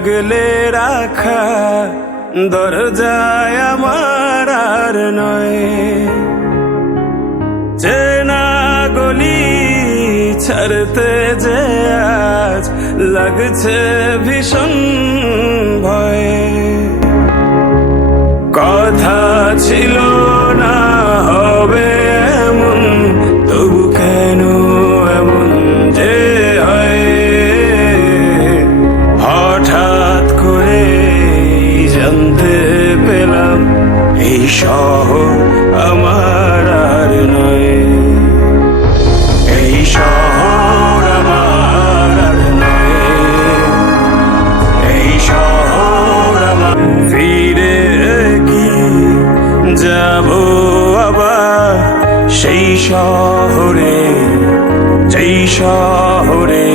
আগলে রাখা দরজায় আমার আর নয়। চেনা গলি ছাড়তে যে আজ লাগছে ভীষণ ভয়। কথা ছিল না হবে এমন, তবু কেন এমন যে হয়। হঠাৎ করে জানতে পেলাম এই শহর আমার আর নয়। এই শহর আমার আর নয়। এই শহর আমার ফিরে কি যাব আবার সেই শহরে, যেই শহরে